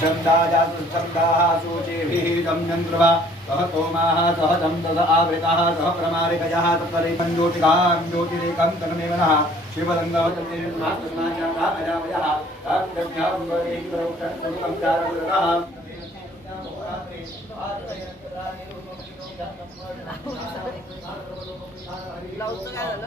छन्दाः सूचेभिः गम्यन्त्रुवा सह सोमाः सह दन्तस आवृताः सह प्रमारिकयः तत्परेकं ज्योतिकां ज्योतिरेकं तन्मेवनः ब्लाऊजचं काय झालं?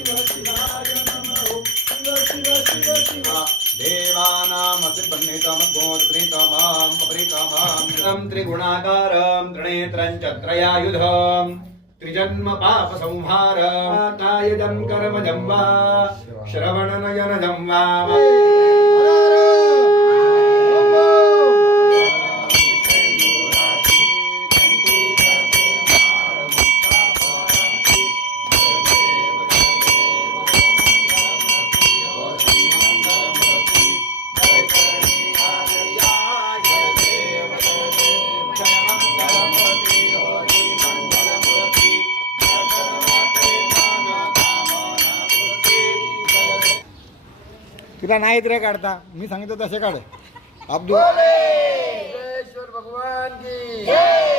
आई रात्री अकरा वाजता शिलाई काढत बसली देवानामसिबन्धितमगोत्रितमां त्रिगुणाकारं त्रिनेत्रं च त्रयायुधम् त्रिजन्म पाप संहारं वा श्रवणनयनजं वा तिला नाहीत रे काढता. मी सांगितलं तसे काढ. अब्दुल. भगवान की.